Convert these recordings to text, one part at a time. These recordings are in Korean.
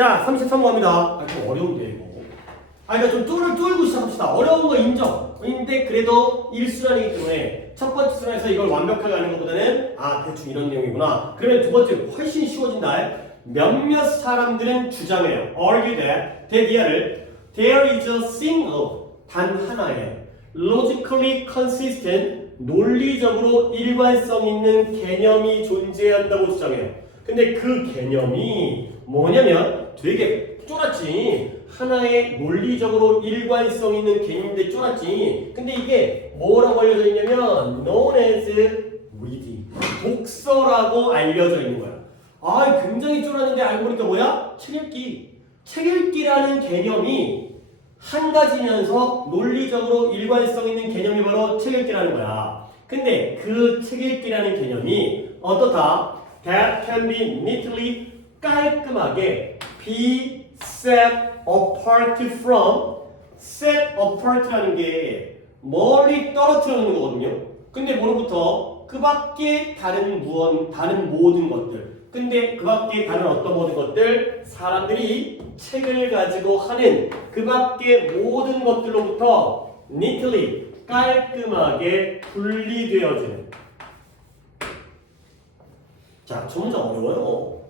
자, 33번 갑니다. 좀 어려운데, 이거. 그러니까 좀 뚫고 시작합시다. 어려운 거 인정. 근데 그래도 1순환이기 때문에 첫 번째 순환에서 이걸 완벽하게 하는 것보다는 대충 이런 내용이구나. 그러면 두 번째 훨씬 쉬워진다. 몇몇 사람들은 주장해요. argue that there is a single 단 하나의 logically consistent 논리적으로 일관성 있는 개념이 존재한다고 주장해요. 근데 그 개념이 뭐냐면 되게 쫄았지. 하나의 논리적으로 일관성 있는 개념인데 쫄았지. 근데 이게 뭐라고 알려져 있냐면 known as reading. 독서라고 알려져 있는 거야. 굉장히 쫄았는데 알고 보니까 뭐야? 책 읽기. 책 읽기라는 개념이 한 가지면서 논리적으로 일관성 있는 개념이 바로 책 읽기라는 거야. 근데 그 책 읽기라는 개념이 어떻다? That can be neatly 깔끔하게 be set apart from set apart라는 게 멀리 떨어뜨리는 거거든요. 근데 뭐로부터 그 밖에 다른 모든 것들. 근데 그 밖에 다른 어떤 모든 것들 사람들이 책을 가지고 하는 그 밖에 모든 것들로부터 neatly 깔끔하게 분리되어지는. 자, 저 문장 어려워요.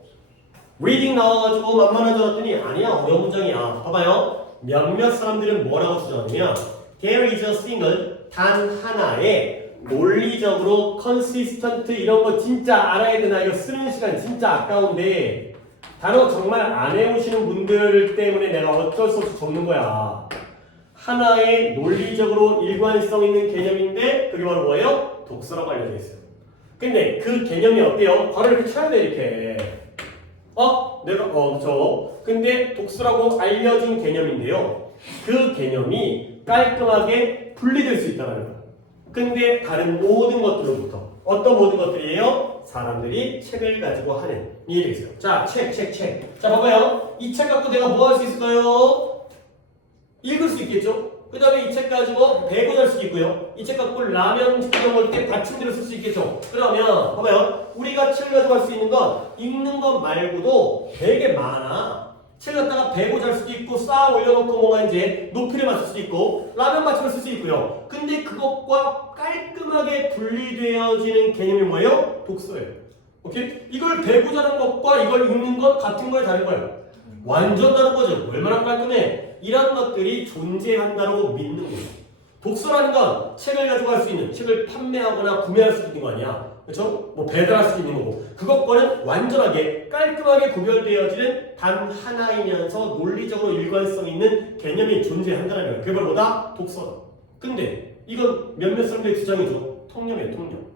reading 나와가지고 만만한 줄 알았더니 아니야, 어려운 문장이야. 봐봐요. 몇몇 사람들은 뭐라고 주장하냐면 there is a single 단 하나의 논리적으로 consistent 이런 거 진짜 알아야 되나? 이거 쓰는 시간 진짜 아까운데 단어 정말 안 해오시는 분들 때문에 내가 어쩔 수 없이 적는 거야. 하나의 논리적으로 일관성 있는 개념인데 그게 바로 뭐예요? 독서라고 알려져 있어요. 근데 그 개념이 어때요? 바로 이렇게 쳐야 돼, 이렇게. 근데 독서라고 알려진 개념인데요. 그 개념이 깔끔하게 분리될 수 있다는 거예요. 근데 다른 모든 것들로부터 어떤 모든 것들이에요? 사람들이 책을 가지고 하는 일이 있어요. 자, 책. 자, 봐봐요. 이 책 갖고 내가 뭐 할 수 있을까요? 읽을 수 있겠죠? 그 다음에 이 책 가지고 배고 잘 수 있고요. 이 책 갖고 라면 끓여 먹을 때 받침대로 쓸 수 있겠죠? 그러면 봐봐요. 우리가 책을 가지고 할 수 있는 건 읽는 것 말고도 되게 많아. 책 갖다가 배고 잘 수도 있고 쌓아 올려놓고 뭔가 이제 높이를 맞출 수도 있고 라면 받침을 쓸 수 있고요. 근데 그것과 깔끔하게 분리되어지는 개념이 뭐예요? 독서예요. 오케이? 이걸 배고 자는 것과 이걸 읽는 것 같은 거에 다른 거예요. 완전 다른 거죠. 얼마나 깔끔해. 이런 것들이 존재한다고 믿는 거예요. 독서라는 건 책을 가지고 할 수 있는, 책을 판매하거나 구매할 수 있는 거 아니야. 그렇죠? 뭐 배달할 수 있는 거고. 그것과는 완전하게 깔끔하게 구별되어지는 단 하나이면서 논리적으로 일관성 있는 개념이 존재한다는 거예요. 그게 바로 뭐다? 독서다. 근데 이건 몇몇 사람들의 주장이죠. 통념이에요, 통념.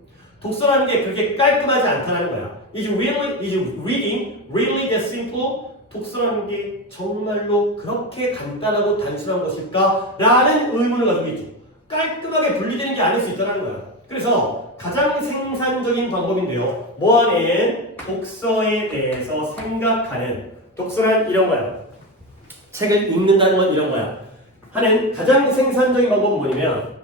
독서라는 게 그렇게 깔끔하지 않다는 거야. Is reading really that simple? 독서라는 게 정말로 그렇게 간단하고 단순한 것일까? 라는 의문을 가지고 있죠. 깔끔하게 분리되는 게 아닐 수 있다는 거야. 그래서 가장 생산적인 방법인데요. 뭐하는 독서에 대해서 생각하는 독서란 이런 거야. 책을 읽는다는 건 이런 거야. 하는 가장 생산적인 방법은 뭐냐면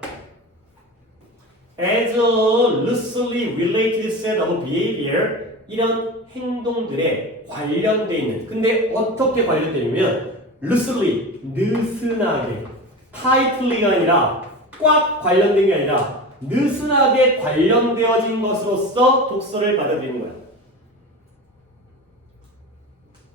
as a loosely related set of behavior 이런 행동들에 관련되어 있는 근데 어떻게 관련되냐면 loosely 느슨하게 tightly가 아니라 꽉 관련된 게 아니라 느슨하게 관련되어진 것으로서 독서를 받아들이는 거야.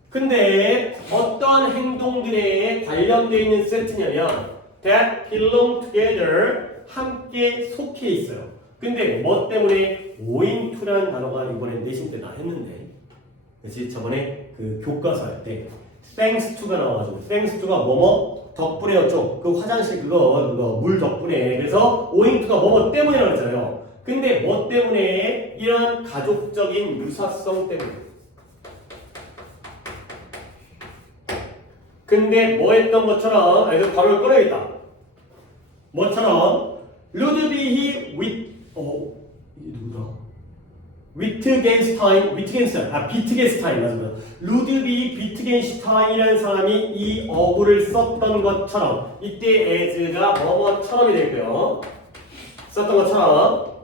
근데 어떤 행동들에 관련되어 있는 세트냐면 that belong together 함께 속해 있어요. 근데 뭐 때문에 owing to라는 단어가 이번에 내신 때 나 했는데 그치? 저번에 그 교과서 할 때 thanks to가 나와가지고 thanks to가 뭐뭐 덕분에였죠. 그 화장실 그거 물 덕분에. 그래서 owing to가 뭐뭐 때문이라고 했잖아요. 근데 뭐 때문에? 이런 가족적인 유사성 때문에. 근데 뭐 했던 것처럼 이거 바로 꺼내야겠다. 뭐처럼 루드비히 이게 누구다? 비트겐스타인 맞습니다. 루드비 비트겐슈타인이라는 사람이 이 어구를 썼던 것처럼 이때 as가 뭐뭐처럼이 되고요. 썼던 것처럼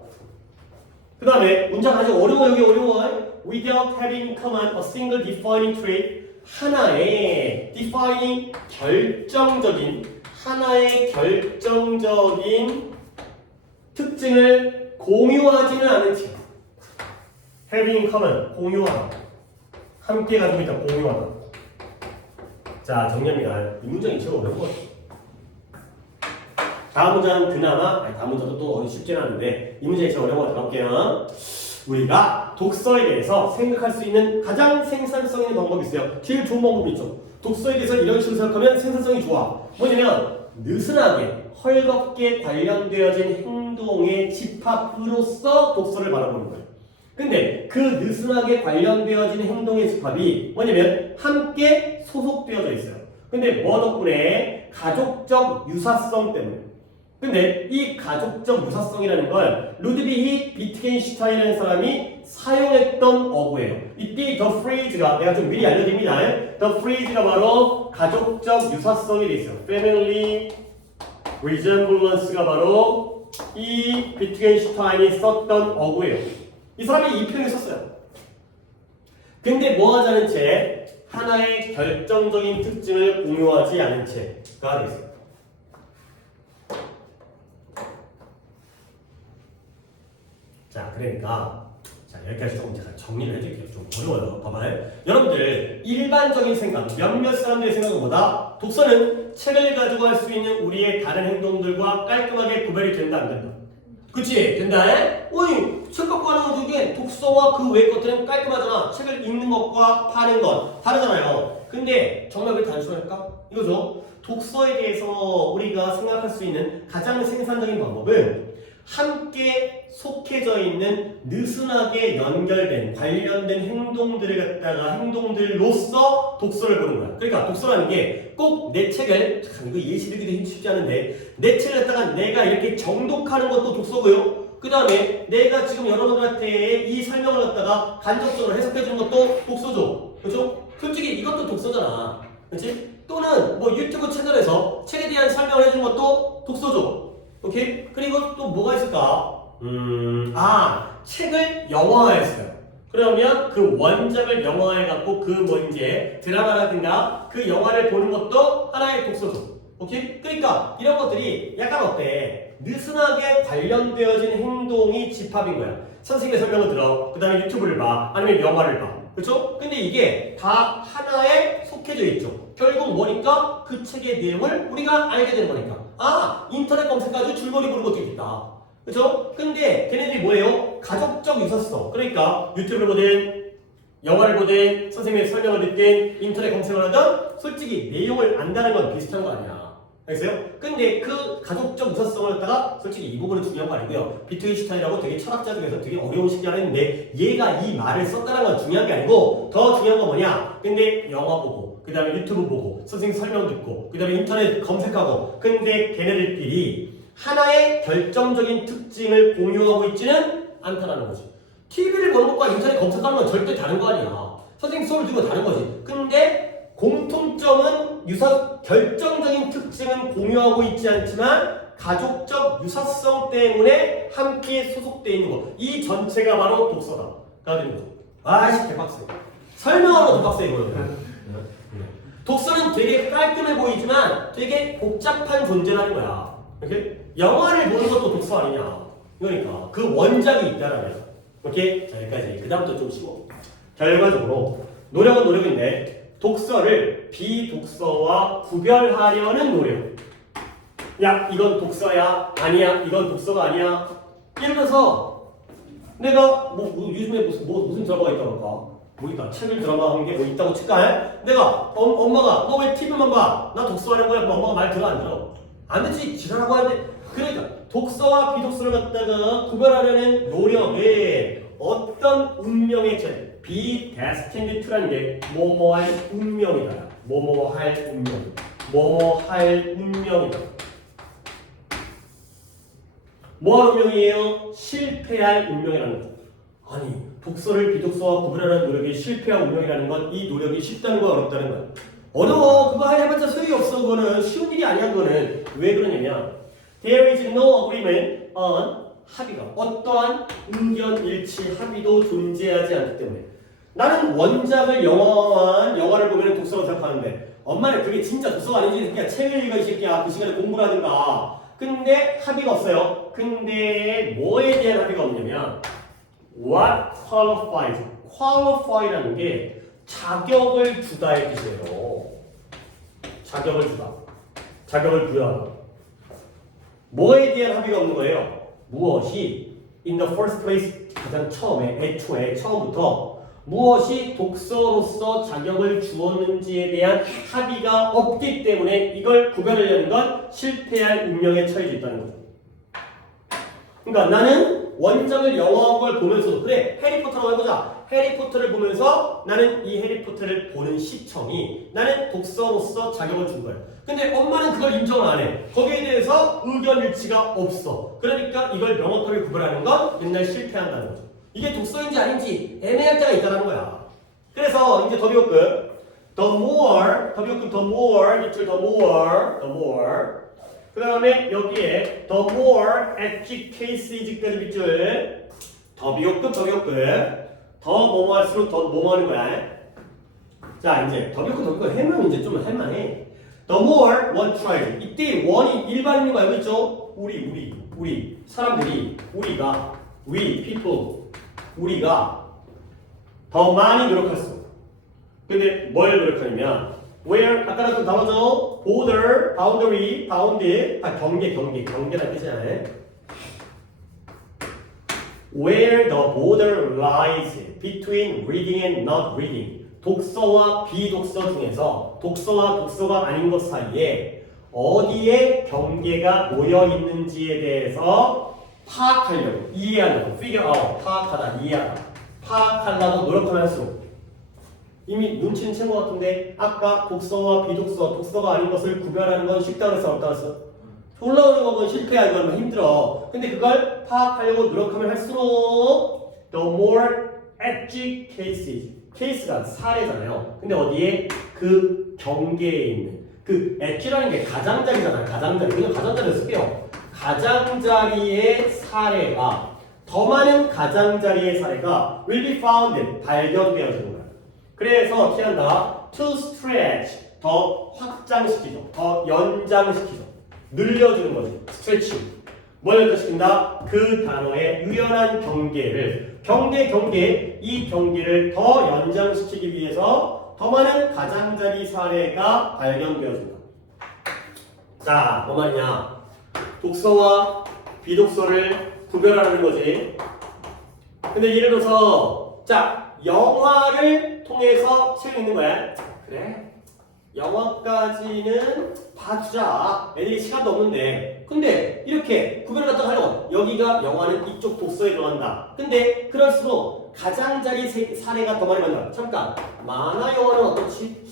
그 다음에 문장 아주 어려워. 여기 어려워. Without having in common a single defining trait 하나의 defining 하나의 결정적인 특징을 공유하지는 않은 채 having common 공유하다 함께 가지고 있다 공유하다. 자 정리합니다. 이 문장이 제일 어려운 것 같아요. 다음 문장은 그나마 다음 문장도 또 쉽지는 않은데 이 문장이 제일 어려운 것 같아요. 볼게요. 우리가 독서에 대해서 생각할 수 있는 가장 생산성 있는 방법이 있어요. 제일 좋은 방법이 있죠. 독서에 대해서 이런 식으로 생각하면 생산성이 좋아. 뭐냐면 느슨하게 헐겁게 관련되어진 행동의 집합으로서 독서를 바라보는 거예요. 근데 그 느슨하게 관련되어진 행동의 집합이 뭐냐면 함께 소속되어져 있어요. 근데 뭐 덕분에? 가족적 유사성 때문에. 근데 이 가족적 유사성이라는 걸 루드비히 비트겐슈타인이라는 사람이 사용했던 어구예요. 이때 the phrase가 내가 좀 미리 알려드립니다. the phrase가 바로 가족적 유사성이 돼 있어요. family resemblance가 바로 이 비트겐슈타인이 썼던 어구예요. 이 사람이 이 표현을 썼어요. 근데 뭐 하지 않은 채 하나의 결정적인 특징을 공유하지 않은 채가 되어 있어요. 자, 그러니까 여기까지 조금 제가 정리를 해드릴게요. 좀 어려워요. 봐봐요. 여러분들 일반적인 생각, 몇몇 사람들의 생각은 뭐다? 독서는 책을 가지고 할 수 있는 우리의 다른 행동들과 깔끔하게 구별이 된다 안 된다? 그치? 된다? 어이, 책 갖고 하는 것 중에 독서와 그 외의 것들은 깔끔하잖아. 책을 읽는 것과 파는 것 다르잖아요. 근데 정말 그게 단순할까? 이거죠. 독서에 대해서 우리가 생각할 수 있는 가장 생산적인 방법은 함께 속해져 있는 느슨하게 연결된 관련된 행동들로서 독서를 보는 거야. 그러니까 독서라는 게 꼭 내 책을 참 이거 예시들기도 쉽지 않은데 내 책을 갖다가 내가 이렇게 정독하는 것도 독서고요. 그 다음에 내가 지금 여러분들한테 이 설명을 갖다가 간접적으로 해석해 주는 것도 독서죠. 그렇죠? 솔직히 이것도 독서잖아. 그렇지? 또는 뭐 유튜브 채널에서 책에 대한 설명을 해주는 것도 독서죠. 오케이? 그리고 또 뭐가 있을까? 책을 영화화했어요. 그러면 그 원작을 영화화해갖고 그 뭐 이제 드라마라든가 그 영화를 보는 것도 하나의 독서죠. 오케이? 그러니까 이런 것들이 약간 어때? 느슨하게 관련되어진 행동이 집합인 거야. 선생님의 설명을 들어. 그 다음에 유튜브를 봐. 아니면 영화를 봐. 그렇죠? 근데 이게 다 하나에 속해져 있죠. 결국 뭐니까? 그 책의 내용을 우리가 알게 되는 거니까. 인터넷 검색까지 줄거리 보는 것도 있겠다. 그렇죠? 근데 걔네들이 뭐예요? 가족적 유사성. 그러니까 유튜브를 보든 영화를 보든 선생님의 설명을 듣든 인터넷 검색을 하든 솔직히 내용을 안다는 건 비슷한 거 아니야. 알겠어요? 근데 그 가족적 유사성을 갖다가 솔직히 이 부분은 중요한 거 아니고요. 비트겐슈타인이라고 되게 철학자 중에서 되게 어려운 식이라 했는데 얘가 이 말을 썼다는 건 중요한 게 아니고 더 중요한 건 뭐냐? 근데 영화 보고 그 다음에 유튜브 보고 선생님 설명 듣고 그 다음에 인터넷 검색하고 근데 걔네들끼리 하나의 결정적인 특징을 공유하고 있지는 않다라는 거지. TV를 보는 것과 인터넷 검색하는 건 절대 다른 거 아니야. 선생님 수업을 듣는 건 다른 거지. 근데 공통점은 결정적인 특징은 공유하고 있지 않지만 가족적 유사성 때문에 함께 소속되어 있는 것. 이 전체가 바로 독서다가 되는 거죠. 개빡세. 설명하는 것도 빡세 이거는. 독서는 되게 깔끔해 보이지만 되게 복잡한 존재라는 거야. 이렇게 영화를 보는 것도 독서 아니냐. 그러니까 그 원작이 있다라면. 오케이? 자, 여기까지. 그 다음부터 좀 쉬워. 결과적으로 노력은 노력인데 독서를 비독서와 구별하려는 노력. 야, 이건 독서야. 아니야. 이건 독서가 아니야. 예를 들어서 내가 요즘에 무슨 드라마가 있다고 할까? 있다. 책을 드라마 한 게 있다고 칠까? 내가 엄마가 너 왜 TV만 봐? 나 독서하는 거야. 뭐 엄마가 말 들어 안 들어? 안 듣지. 지랄하고 하는데 그러니까 독서와 비독서를 갖다가 구별하려는 노력에 어떤 운명의 책 be destined to라는 게 뭐뭐할 운명이다. 뭐뭐할 운명. 뭐뭐할 운명이다. 뭐할 운명이에요? 실패할 운명이라는 거. 아니 독서를 비독서와 구분하는 노력이 실패한 운명이라는 건 이 노력이 쉽다는 거야 어렵다는 거야? 어려워. 그거 해봤자 소용이 없어. 그거는 쉬운 일이 아니야. 그거는 왜 그러냐면 there is no agreement on 합의가 어떠한 의견 일치 합의도 존재하지 않기 때문에 나는 원작을 영어한 영화를 보면 독서라고 생각하는데 엄마는 그게 진짜 독서가 아니지. 그냥 책을 읽어 이 새끼야. 그 시간에 공부를 하든가. 근데 합의가 없어요. 근데 뭐에 대한 합의가 없냐면 what qualifies. qualify라는 게 자격을 주다의 뜻이에요. 자격을 주다. 자격을 부여하다. 뭐에 대한 합의가 없는 거예요? 무엇이 in the first place 가장 처음에 애초에 처음부터 무엇이 독서로서 자격을 주었는지에 대한 합의가 없기 때문에 이걸 구별하려는 건 실패할 운명에 처해져 있다는 거죠. 그러니까 나는 원작을 영어한 걸 보면서도 그래 해리포터라고 해보자. 해리포터를 보면서 나는 이 해리포터를 보는 시청이 나는 독서로서 자격을 준 거예요. 근데 엄마는 그걸 인정을 안 해. 거기에 대해서 의견 일치가 없어. 그러니까 이걸 명확하게 구별하는 건 맨날 실패한다는 거죠. 이게 독서인지 아닌지 애매할 때가 있다는 거야. 그래서 이제 더비호급 the more 더비호급 the more 밑줄 the more 그 다음에 여기에 the more educates까지 밑줄 더비호급 더 뭐뭐 할수록 더 뭐뭐 하는 거야. 자 이제 더비호급 해면 이제 좀 할만해. The more one tried. 이때 one이 일반인인 거 알고 있죠? 우리 사람들이 우리가 we people 우리가 더 많이 노력했어. 근데 뭘 노력하냐면 where 아까랑 좀 다르죠? border, boundary, bounded 다 경계라는 뜻이잖아요. Where the border lies between reading and not reading. 독서와 비독서 중에서 독서와 독서가 아닌 것 사이에 어디에 경계가 모여 있는지에 대해서 파악하려고 이해하려고 figure out 파악하다 이해하다 파악하려고 노력하면 할수록 이미 눈치는 챈 것 같은데 아까 독서와 비독서 독서가 아닌 것을 구별하는 건 쉽다고 했어 없다고 했어? 올라오는 건 실패야 이건 힘들어. 근데 그걸 파악하려고 노력하면 할수록 the more edgy cases 케이스가 사례잖아요. 근데 어디에? 그 경계에 있는 그 edge라는 게 가장자리잖아요. 가장자리. 그냥 가장자리를 쓸게요. 가장자리의 사례가 더 많은 가장자리의 사례가 will be found 발견되어지는 거야. 그래서 어떻게 한다? to stretch 더 확장시키죠. 더 연장시키죠. 늘려주는 거지. stretching. 뭘 연장시킨다? 그 단어의 유연한 경계를 이 경계를 더 연장시키기 위해서 더 많은 가장자리 사례가 발견되어진다. 자, 뭐 말이냐? 독서와 비독서를 구별하는 거지. 근데 예를 들어서 자, 영화를 통해서 책을 읽는 거야. 그래? 영화까지는 봐주자. 애들이 시간도 없는데. 근데 이렇게 구별을 갖다가 하려고 여기가 영화는 이쪽 독서에 들어간다. 근데 그럴수록 가장자리 사례가 더 많이 만나. 잠깐 만화 영화는 어떻지?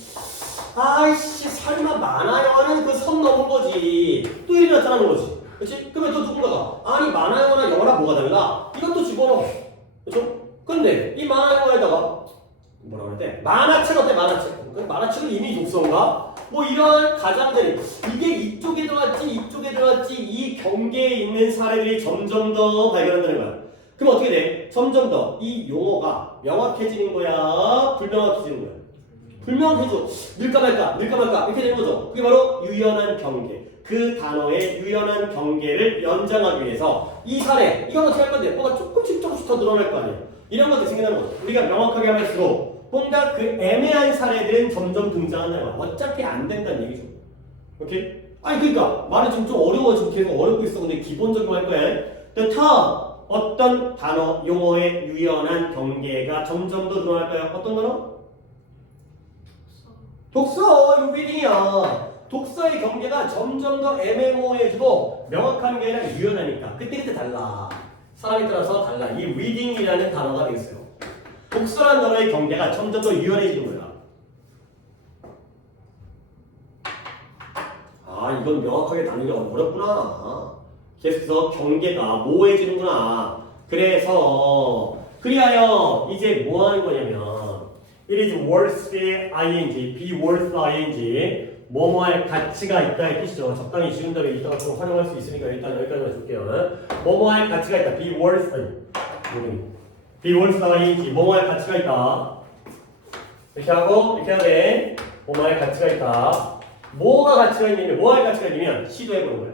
아이씨 설마 만화 영화는 그 선 넘은 거지. 또 이렇게 나타나는 거지. 그렇지? 그러면 또 누군가가 아니 만화 영화나 영화랑 뭐가 달라? 이것도 집어넣어. 그렇죠? 근데 이 만화 영화에다가 뭐라고 그랬대? 만화책 어때? 만화책. 만화책은 이미 독서인가? 뭐 이런 가장자리 이게 이쪽에 들어갔지 이 경계에 있는 사례들이 점점 더 발견한다는 거야. 그럼 어떻게 돼? 점점 더 이 용어가 명확해지는 거야? 불명확해지는 거야? 불명확해져. 늘까 말까 이렇게 되는 거죠. 그게 바로 유연한 경계. 그 단어의 유연한 경계를 연장하기 위해서 이 사례 이건 어떻게 할 건데? 뭐가 조금씩 더 늘어날 거 아니야. 이런 것들이 생겨나는 거죠. 우리가 명확하게 할수록 뭔가 그 애매한 사례들은 점점 등장한다는 거야. 어차피 안 된다는 얘기죠. 오케이? 아니 그러니까 말이 좀 어려워. 지금 계속 어렵고 있어. 근데 기본적으로 할 거야. The term 어떤 단어, 용어의 유연한 경계가 점점 더 늘어날까요? 어떤 단어? 독서. 이거 리딩이야. 독서의 경계가 점점 더 애매모호해지고 명확한 게 아니라 유연하니까 그때 달라. 사람에 따라서 달라. 이 reading이라는 단어가 되겠어요. 독서라는 단어의 경계가 점점 더 유연해지는 거야. 아, 이건 명확하게 나누기가 어렵구나. 계속해서 경계가 모호해지는구나. 그리하여 이제 뭐 하는 거냐면 it is worth ing, be worth ing 뭐뭐할 가치가 있다의 뜻이죠. 적당히 지운 다음에 이따가 좀 활용할 수 있으니까 일단 여기까지만 줄게요. 뭐뭐할 가치가 있다. be worth ing 뭐뭐할 가치가 있다. 이렇게 하고 이렇게 하되 뭐만의 가치가 있다. 뭐가 가치가 있냐면 뭐할 가치가 있냐면 시도해보는 거예요.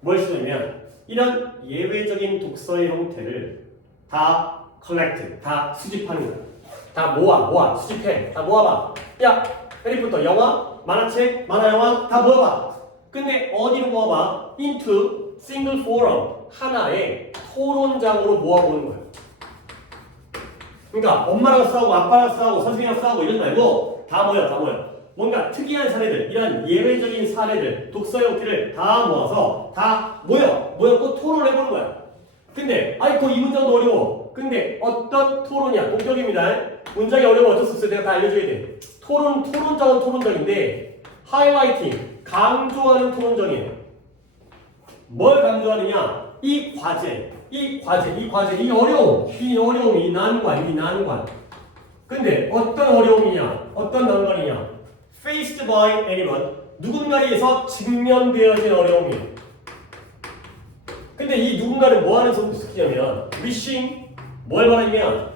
뭘 시도하냐면 이런 예외적인 독서의 형태를 다 collect, 다 수집하는 거야. 다 모아, 수집해. 다 모아봐. 야, 해리포터 영화, 만화책, 만화영화 다 모아봐. 근데 어디로 모아봐? into single forum, 하나의 토론장으로 모아보는 거야. 그러니까 엄마랑 싸우고 아빠랑 싸우고 선생님이랑 싸우고 이러지 말고 다 모여. 뭔가 특이한 사례들, 이런 예외적인 사례들, 독서 형태를 다 모아서 다 모였고 토론을 해보는 거야. 근데 아이고 이 문장도 어려워. 근데 어떤 토론이야? 목적입니다. 문장이 어려워 어쩔 수 없어요. 내가 다 알려줘야 돼. 토론장은 토론장인데 하이라이팅, 강조하는 토론장이에요. 뭘 강조하느냐? 이 어려움, 이 난관. 근데 어떤 어려움이냐? 어떤 난관이냐? Faced by anyone. 누군가에 의해서 직면되어진 어려움이에요. 근데 이 누군가는 뭐 하는 스킬이냐면 wishing, 뭘 말하냐면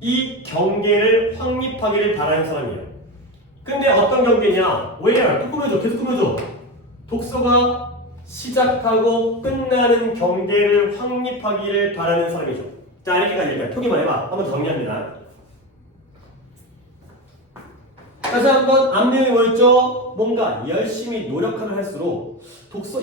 이 경계를 확립하기를 바라는 사람이에요. 근데 어떤 경계냐? where? 계속 꾸며줘. 독서가 시작하고 끝나는 경계를 확립하기를 바라는 사람이죠. 자, 이렇게까지 일단 표기만 해봐. 한번 정리합니다. 다시 한번 앞내용이 뭐였죠? 뭔가 열심히 노력하면 할수록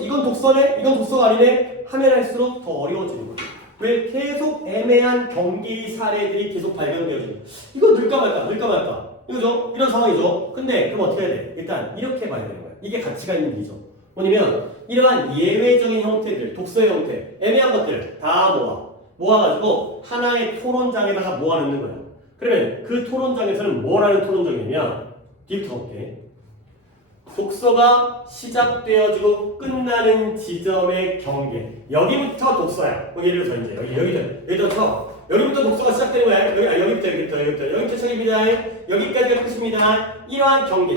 이건 독서네? 이건 독서가 아니네? 하면 할수록 더 어려워지는 거예요. 왜? 계속 애매한 경계의 사례들이 계속 발견되어지는 거예요. 이거 늘까 말까. 이거죠? 이런 상황이죠? 근데 그럼 어떻게 해야 돼? 일단 이렇게 봐야 되는 거예요. 이게 가치가 있는 일이죠. 뭐냐면 이러한 예외적인 형태들, 독서의 형태, 애매한 것들을 다 모아가지고 하나의 토론장에다가 모아놓는 거예요. 그러면 그 토론장에서는 뭘 하는 토론장이냐면 뒤부터 볼게. 독서가 시작되어지고 끝나는 지점의 경계. 여기부터 독서야. 예를 들어서 이제 여기부터 독서가 시작되는 거야. 여기부터 책입니다. 여기까지가 끝입니다. 이러한 경계,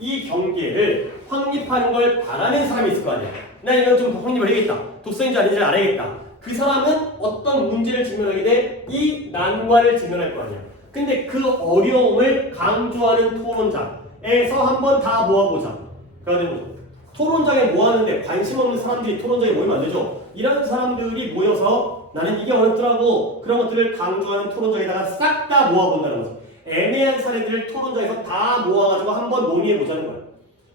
이 경계를 확립하는 걸 바라는 사람이 있을 거 아니야. 난 이건 좀 확립을 해야겠다. 독서인지 아닌지를 알아야겠다. 그 사람은 어떤 문제를 직면하게 돼? 이 난관을 직면할 거 아니야. 근데 그 어려움을 강조하는 토론장에서 한번 다 모아보자. 그러니까 토론장에 모았는데 관심 없는 사람들이 토론장에 모이면 안 되죠. 이런 사람들이 모여서 나는 이게 어렵더라고. 그런 것들을 강조하는 토론장에다가 싹 다 모아본다는 거죠. 애매한 사례들을 토론장에서 다 모아가지고 한번 논의해보자는 거야.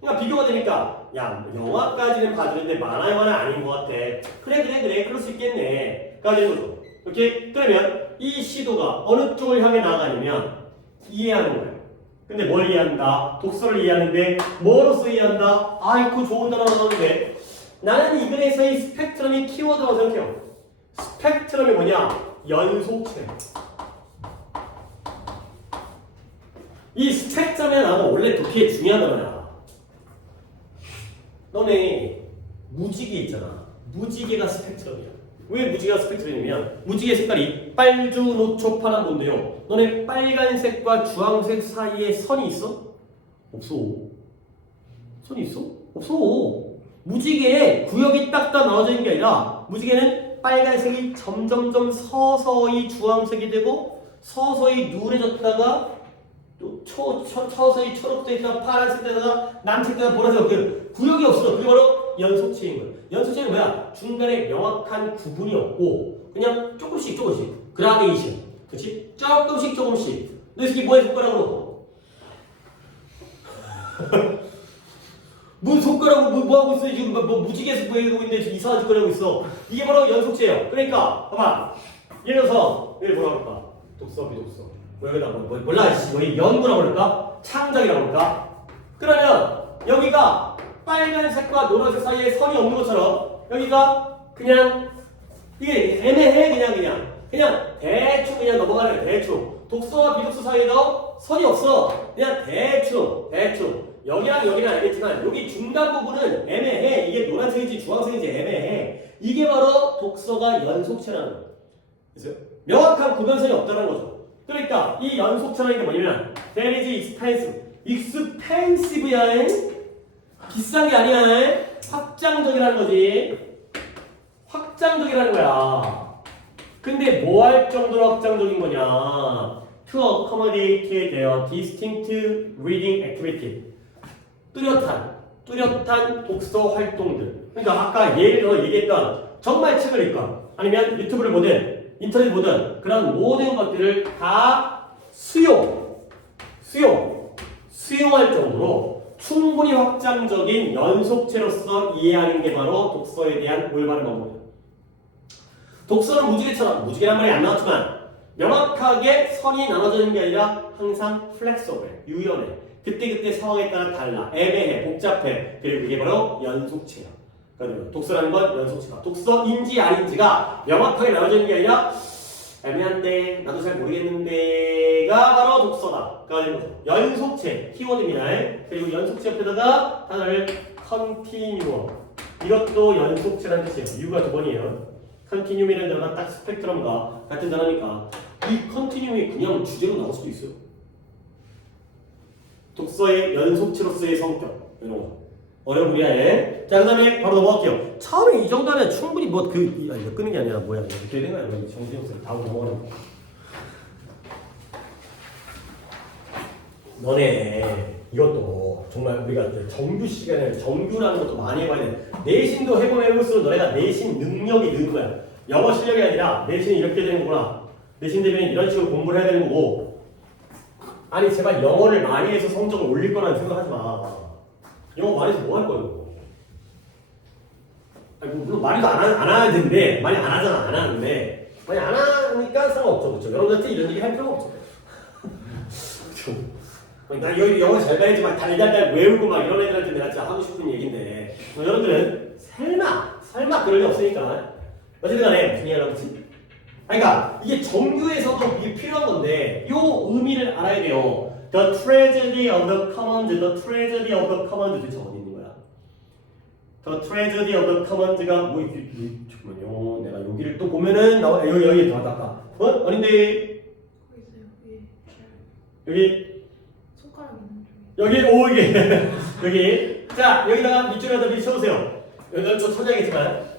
그러니까 비교가 되니까 야, 영화까지는 봐주는데 만화 영화는 아닌 것 같아. 그래. 그럴 수 있겠네. 까지는 거죠. 오케이? 그러면 이 시도가 어느 쪽을 향해 나아가냐면 이해하는 거예요. 근데 뭘 이해한다? 독서를 이해하는데 뭐로서 이해한다? 아이고 좋은 단어가 나오는데 나는 이 글에서의 스펙트럼이 키워드라고 생각해요. 스펙트럼이 뭐냐? 연속체. 이 스펙트럼이 나도 원래 독해에 중요한 단어야. 너네 무지개 있잖아. 무지개가 스펙트럼이야. 왜 무지개가 스펙트럼이냐면 무지개 색깔이 빨주, 노초, 파란 건데요. 너네 빨간색과 주황색 사이에 선이 있어? 없어. 선이 있어? 없어. 무지개에 구역이 딱딱 나눠져 있는 게 아니라 무지개는 빨간색이 점점점 서서히 주황색이 되고 서서히 누래졌다가 또 서서히 초록색에다가 파란색에다가 남색에다가 보라색 구역이 없어. 그게 바로 연속체인 거예요. 연속체는 뭐야? 중간에 명확한 구분이 없고 그냥 조금씩 그라데이션. 그렇지? 조금씩 너 이 새끼 뭐해 손가락으로 뭔 손가락으로 뭐 하고 있어? 지금 뭐 무지개에서 뭐 하고 있는데 지금 이상한 짓거리 하고 있어. 이게 바로 연속체예요. 그러니까 봐봐. 예를 들어서 얘를 뭐라 그럴까? 독서, 비독서. 뭐 여기다 몰라. 뭐 연구라고 그럴까? 창작이라고 그럴까? 그러면 여기가 빨간색과 노란색 사이에 선이 없는 것처럼 여기가 그냥 이게 애매해. 그냥 대충 그냥 넘어가는 거야. 대충. 독서와 비독서 사이에도 선이 없어. 그냥 대충. 여기랑 여기는 알겠지만 여기 중간 부분은 애매해. 이게 노란색인지 주황색인지 애매해. 이게 바로 독서가 연속체라는 거예요. 그래서 명확한 구별선이 없다는 거죠. 그러니까 이 연속체라는 게 뭐냐면 there is expansive야. 비싼 게 아니야. 확장적이라는 거지. 확장적이라는 거야. 근데 뭐 할 정도로 확장적인 거냐? To accommodate their distinct reading activity. 뚜렷한 독서 활동들. 그러니까 아까 예를 들어 얘기했던 정말 책을 읽건 아니면 유튜브를 보든 인터넷 보든 그런 모든 것들을 다 수용할 정도로 충분히 확장적인 연속체로서 이해하는 게 바로 독서에 대한 올바른 방법이에요. 독서는 무지개란 말이 안 나왔지만 명확하게 선이 나눠져 있는 게 아니라 항상 플렉서블해, 유연해. 그때그때 상황에 따라 달라, 애매해, 복잡해. 그리고 이게 바로 연속체야. 그러니까 독서라는 건 연속체가 독서인지 아닌지가 명확하게 나눠져 있는 게 아니라 애매한데 나도 잘 모르겠는데가 바로 독서다. 그러니까 연속체 키워드입니다. 그리고 연속체 옆에다가 단어를 continuum. 이것도 연속체라는 뜻이에요. U가 두 번이에요. continuum이라는 단어가 딱 스펙트럼과 같은 단어니까 이 continuum이 그냥 주제로 나올 수도 있어요. 독서의 연속체로서의 성격 이런 거 어려운 분야에. 자, 그다음에 바로 넘어갈게요. 처음에 이 정도 하면 충분히 이거 끄는 게 아니라 뭐야 이렇게 되는 거야. 정신없어요. 다음 넘어가는 거. 너네 이것도 정말 우리가 정규 시간에 정규라는 것도 많이 해봐야 돼. 내신도 해보면 해볼수록 너네가 내신 능력이 는 거야. 영어 실력이 아니라 내신이 이렇게 되는 거구나. 내신 되면 이런 식으로 공부를 해야 되는 거고. 아니 제발 영어를 많이 해서 성적을 올릴 거라는 생각하지 마. 영어 많이 해서 뭐 할 거예요? 아니 물론 많이도 안 해야 되는데 많이 안 하잖아. 안 하는데 많이 안 하니까 상관없죠. 그렇죠? 여러분한테 이런 얘기 할 필요가 없죠. 그렇죠? 나 여기 영어 잘 봐야지 막 달달달 외우고 막 이런 애들한테 내가 진짜 하고 싶은 얘기인데 여러분들은 설마 그럴 리 없으니까 어쨌든 간에 무슨 얘기를 하지? 그러니까 이게 정규에서도 이게 필요한 건데 요 의미를 알아야 돼요. The tragedy of the commons, the tragedy of the commons 도대체 어디 있는 거야? The tragedy of the commons가 뭐 잠깐만요. 내가 여기를 또 보면은 나와 여기 더 닦아. 아닌데 여기 손가락 있는 쪽에 여기 이게 여기 자 여기다가 밑줄에다 미리 쳐보세요. 여기는 좀 소장했지만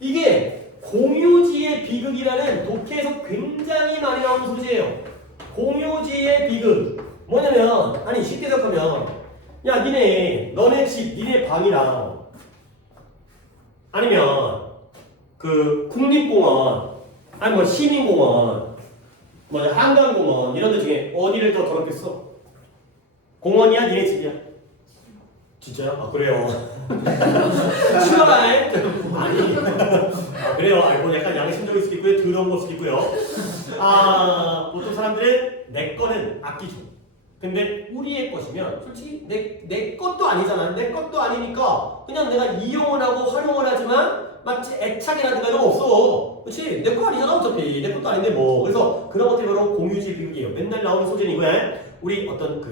이게 공유지의 비극이라는 독해에서 굉장히 많이 나오는 소재예요. 공유지의 비극 뭐냐면 아니 쉽게 생각하면 야 너네 집 니네 방이랑 아니면 그 국립공원 아니 뭐 시민공원 뭐 한강공원 이런 데 중에 어디를 더 더럽겠어? 공원이야 니네 집이야? 진짜요? 아 그래요. 싫어라네. 아니. 아 그래요. 뭐 약간 양심적일 수도 있고요, 더러운 걸 수도 있고요. 아 보통 사람들은 내 거는 아끼죠. 근데 우리의 것이면 솔직히 내 것도 아니잖아. 내 것도 아니니까 그냥 내가 이용을 하고 활용을 하지만 마치 애착이라든가 이런 거 없어. 그렇지? 내 거 아니잖아 어차피. 내 것도 아닌데 뭐. 그래서 그런 것들이 바로 공유지의 비극이에요. 맨날 나오는 소재이고요. 우리 어떤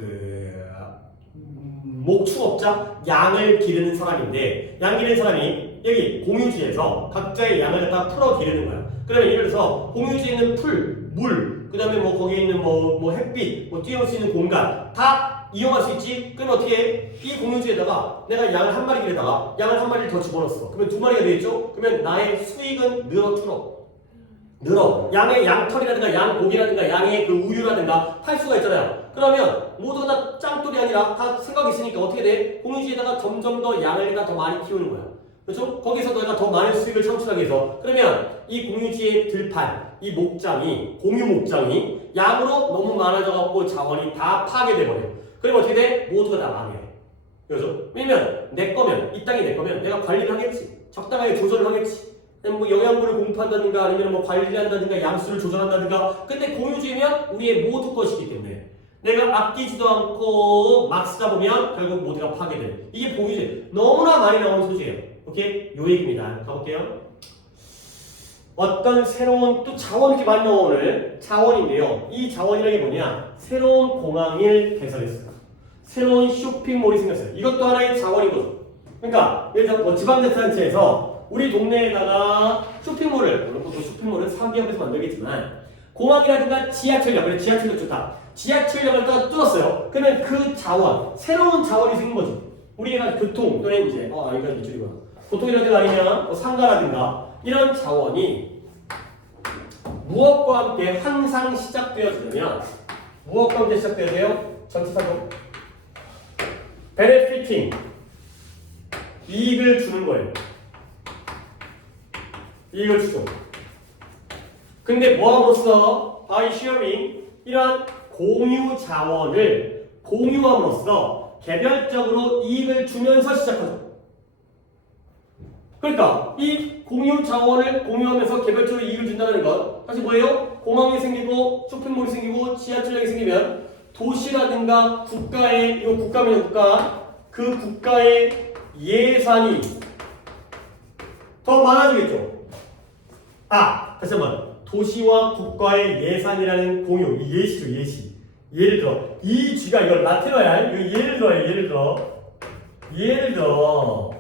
목축업자 양을 기르는 사람인데 양 기르는 사람이 여기 공유지에서 각자의 양을 다 풀어 기르는 거야. 그러면 예를 들어서 공유지에 있는 풀, 물, 그 다음에 뭐 거기에 있는 뭐 햇빛, 뭐 뛰어놀 수 있는 공간 다 이용할 수 있지? 그러면 어떻게 해? 이 공유지에다가 내가 양을 한 마리 기르다가 양을 한 마리를 더 집어넣었어. 그러면 두 마리가 되겠죠? 그러면 나의 수익은 늘어. 양의 양털이라든가 양고기라든가 양의 그 우유라든가 팔 수가 있잖아요. 그러면 모두가 다 짱돌이 아니라 다 생각이 있으니까 어떻게 돼? 공유지에다가 점점 더 양을 더 많이 키우는 거야. 그렇죠? 거기서 내가 더 많은 수익을 창출하기 위해서 그러면 이 공유지의 들판, 이 목장이 공유 목장이 양으로 너무 많아져갖고 자원이 다 파괴돼버려. 그러면 어떻게 돼? 모두가 다 망해. 그렇죠? 왜냐면 내 거면 이 땅이 내 거면 내가 관리를 하겠지. 적당하게 조절을 하겠지. 뭐 영양분을 공급한다든가 아니면 뭐 관리를 한다든가 양수를 조절한다든가. 근데 공유지면 우리의 모두 것이기 때문에 내가 아끼지도 않고 막 쓰다 보면 결국 모두가 파괴돼. 이게 공유지. 너무나 많이 나오는 소재예요. 오케이? 요 얘기입니다. 가볼게요. 어떤 새로운 또 자원이 이렇게 많이 나와 오늘 자원인데요. 이 자원이라는 게 뭐냐? 새로운 공항을 개설했어요. 새로운 쇼핑몰이 생겼어요. 이것도 하나의 자원인 거죠. 그러니까 예를 들어 뭐 지방자치단체에서 우리 동네에다가 쇼핑몰을 물론 보통 쇼핑몰은 사기업에서 만들겠지만 공항이라든가 지하철역, 그래 지하철역 좋다. 지하철역을 또 뚫었어요. 그러면 그 자원, 새로운 자원이 생긴 거죠. 우리가 교통 또는 이제 이건 이쪽이구나. 교통이라든가 아니면 뭐 상가라든가 이런 자원이 무엇과 함께 항상 시작되어지냐면 무엇과 함께 시작돼야 돼요? 전체 작용 benefiting 이익을 주는 거예요. 이익을 주죠. 근데 뭐함으로써 by sharing 이러한 공유 자원을 공유함으로써 개별적으로 이익을 주면서 시작하죠. 그러니까 이 공유 자원을 공유하면서 개별적으로 이익을 준다는 건 사실 뭐예요? 공항이 생기고 쇼핑몰이 생기고 지하철역이 생기면 도시라든가 국가의 이거 국가면 국가 그 국가의 예산이 더 많아지겠죠. 다시 한번 도시와 국가의 예산이라는 공유 이 예시죠 예시. 예를 들어 이 쥐가 이걸 라틴어야. 이거 예를 들어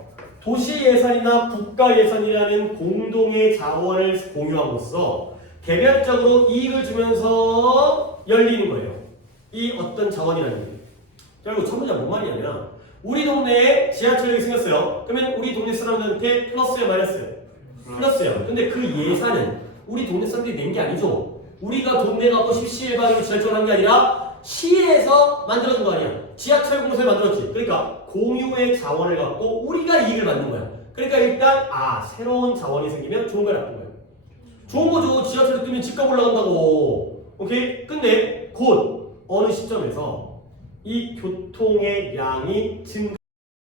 도시 예산이나 국가 예산이라는 공동의 자원을 공유함으로써 개별적으로 이익을 주면서 열리는 거예요. 이 어떤 자원이라는 게. 결국 첫 번째 뭔 말이냐면 우리 동네에 지하철역이 생겼어요. 그러면 우리 동네 사람들한테 플러스예요, 마이너스예요? 플러스예요. 근데 그 예산은 우리 동네 사람들이 낸 게 아니죠. 우리가 동네 가고 시에 가지고 지하철을 한 게 아니라 시에서 만들어준 거 아니야. 지하철 공사에 만들었지. 그러니까 공유의 자원을 갖고 우리가 이익을 받는 거야. 그러니까 일단 새로운 자원이 생기면 좋은 거야, 나쁜 거야? 좋은 거죠. 지하철 뜨면 집값 올라간다고. 오케이? 근데 곧 어느 시점에서 이 교통의 양이 증가